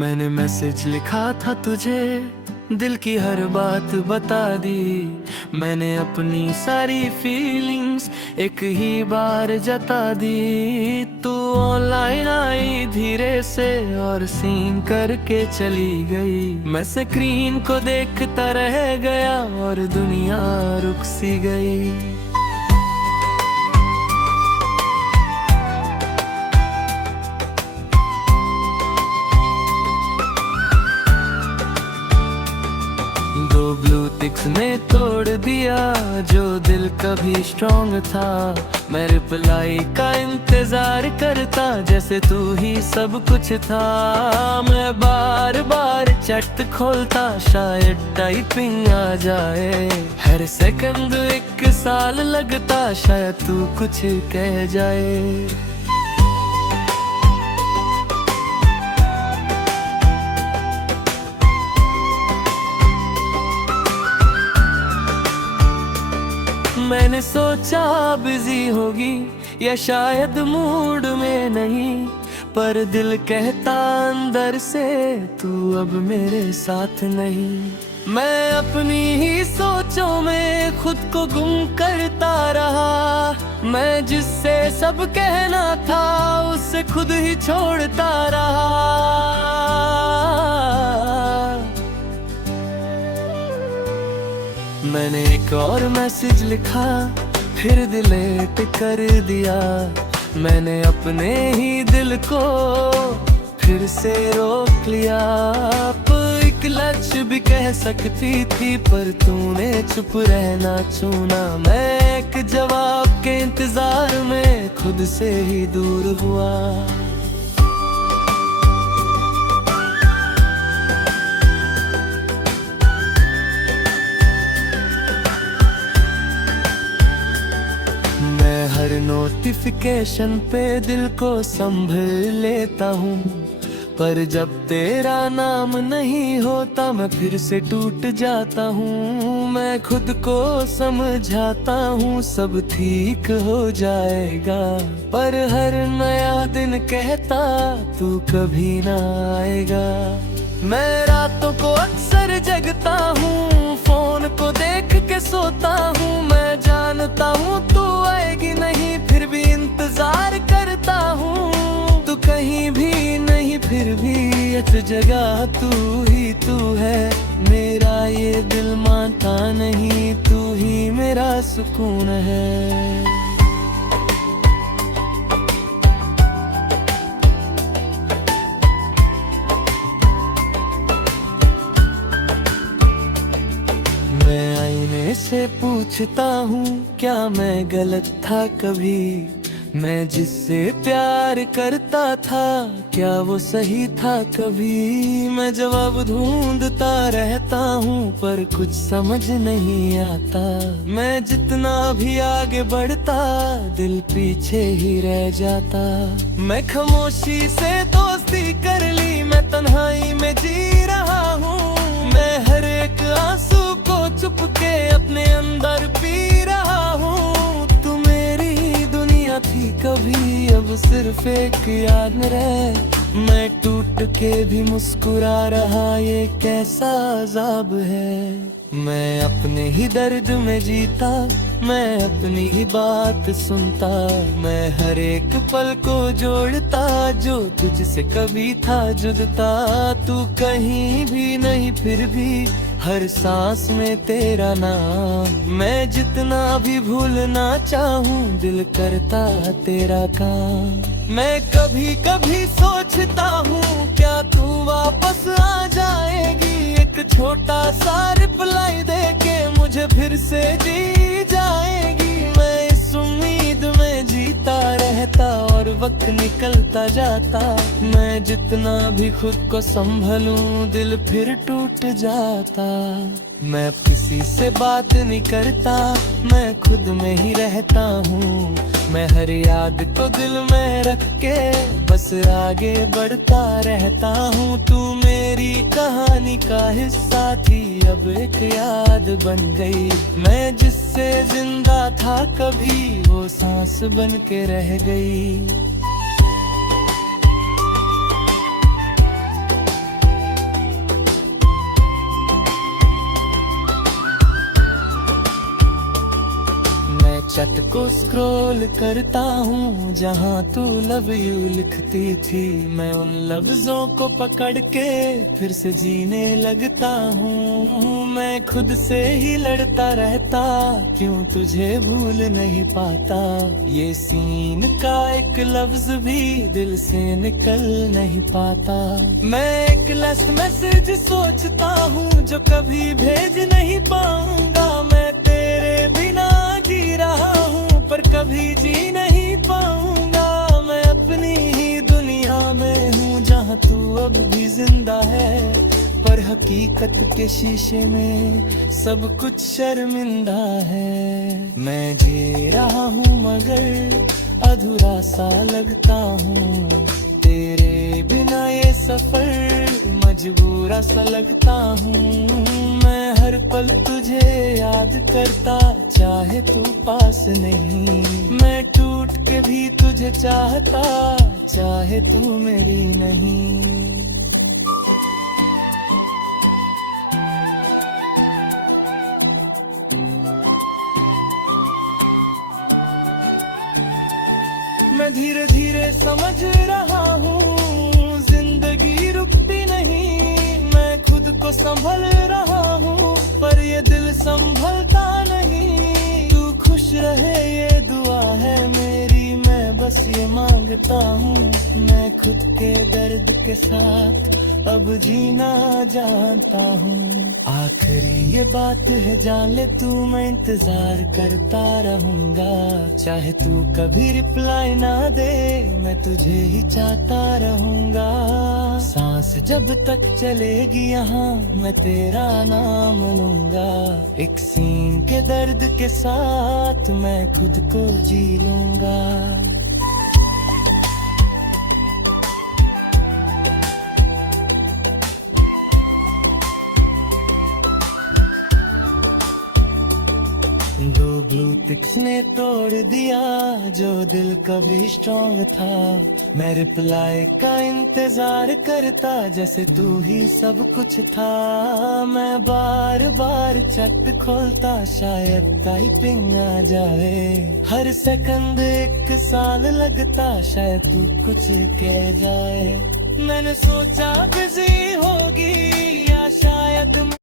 मैंने मैसेज लिखा था तुझे, दिल की हर बात बता दी। मैंने अपनी सारी फीलिंग्स एक ही बार जता दी। तू ऑनलाइन आई धीरे से और सीन करके चली गई। मैं स्क्रीन को देखता रह गया और दुनिया रुक सी गई। दो ब्लू टिक्स ने तोड़ दिया जो दिल कभी स्ट्रॉन्ग था। मैं रिप्लाई का इंतजार करता जैसे तू ही सब कुछ था। मैं बार बार चैट खोलता शायद टाइपिंग आ जाए। हर सेकंड एक साल लगता शायद तू कुछ कह जाए। मैंने सोचा बिजी होगी या शायद मूड में नहीं, पर दिल कहता अंदर से तू अब मेरे साथ नहीं। मैं अपनी ही सोचों में खुद को गुम करता रहा। मैं जिससे सब कहना था उससे खुद ही छोड़ता रहा। मैंने एक और मैसेज लिखा फिर डिलीट कर दिया। मैंने अपने ही दिल को फिर से रोक लिया। आप एक लक्ष्य भी कह सकती थी पर तूने चुप रहना चुना। मैं एक जवाब के इंतजार में खुद से ही दूर हुआ। हर नोटिफिकेशन पे दिल को संभल लेता हूँ, पर जब तेरा नाम नहीं होता मैं फिर से टूट जाता हूँ। मैं खुद को समझाता हूँ सब ठीक हो जाएगा, पर हर नया दिन कहता तू कभी ना आएगा। मैं रातों को अक्सर जगता हूँ, फोन को देख के सोता हूँ। मैं जानता हूँ तू आएगी नहीं फिर भी इंतजार करता हूँ। तू कहीं भी नहीं फिर भी एक जगह तू ही तू है। मेरा ये दिल मानता नहीं तू ही मेरा सुकून है। मैं आईने से पूछता हूँ क्या मैं गलत था कभी। मैं जिससे प्यार करता था क्या वो सही था कभी। मैं जवाब ढूंढता रहता हूँ पर कुछ समझ नहीं आता। मैं जितना भी आगे बढ़ता दिल पीछे ही रह जाता। मैं खामोशी से दोस्ती कर ली, मैं तन्हाई में जी रहा हूँ। मैं हर एक आंसू को चुप के अपने अंदर पी रहा हूँ। तू मेरी दुनिया थी कभी अब सिर्फ एक याद में रह। मैं टूट के भी मुस्कुरा रहा ये कैसा अजाब है। मैं अपने ही दर्द में जीता, मैं अपनी ही बात सुनता। मैं हर एक पल को जोड़ता जो तुझसे कभी था जुड़ता। तू कहीं भी नहीं फिर भी हर सांस में तेरा नाम। मैं जितना भी भूलना चाहूँ दिल करता तेरा काम। मैं कभी कभी सोचता हूँ क्या तू वापस आ जाएगी। एक छोटा सा रिप्लाई दे के मुझे फिर से जी जाएगी। मैं इस उम्मीद में जीता रहता और वक्त निकलता जाता। मैं जितना भी खुद को संभलूं दिल फिर टूट जाता। मैं अब किसी से बात नहीं करता, मैं खुद में ही रहता हूँ। मैं हर याद को दिल में रख के बस आगे बढ़ता रहता हूँ। तू मेरी कहानी का हिस्सा थी अब एक याद बन गई। मैं जिससे जिंदा था कभी वो सांस बन के रह गई। चैट को स्क्रॉल करता हूँ जहाँ तू लव यू लिखती थी। मैं उन लफ्जों को पकड़ के फिर से जीने लगता हूँ। मैं खुद से ही लड़ता रहता, क्यों तुझे भूल नहीं पाता। ये सीन का एक लफ्ज भी दिल से निकल नहीं पाता। मैं एक लेस मैसेज सोचता हूँ जो कभी भेज नहीं पाऊंगा। मैं तेरे बिना जी रहा हूँ पर कभी जी नहीं पाऊंगा। मैं अपनी ही दुनिया में हूँ जहाँ तू अब भी जिंदा है, पर हकीकत के शीशे में सब कुछ शर्मिंदा है। मैं जी रहा हूँ मगर अधूरा सा लगता हूँ। तेरे बिना ये सफर मजबूरा सा लगता हूँ। मैं हर पल तुझे याद करता, चाहे तू पास नहीं। मैं टूट के भी तुझे चाहता, चाहे तू मेरी नहीं। मैं धीरे धीरे समझ रहा हूँ जिंदगी रुकती नहीं। मैं खुद को संभल रहा हूँ पर ये दिल संभलता नहीं। तू खुश रहे ये दुआ है मेरी, मैं बस ये मांगता हूँ। मैं खुद के दर्द के साथ अब जीना जानता हूँ। आखिरी ये बात है जान ले तू, मैं इंतजार करता रहूंगा। चाहे तू कभी रिप्लाई ना दे, मैं तुझे ही चाहता रहूंगा। सांस जब तक चलेगी यहाँ मैं तेरा नाम लूंगा। एक सीन के दर्द के साथ मैं खुद को जी लूंगा। दो ब्लू टिक्स ने तोड़ दिया जो दिल कभी स्ट्रॉन्ग था। मैं रिप्लाई का इंतजार करता जैसे तू ही सब कुछ था। मैं बार बार चैट खोलता शायद टाइपिंग आ जाए। हर सेकंड एक साल लगता शायद तू कुछ कह जाए। मैंने सोचा बिजी होगी या शायद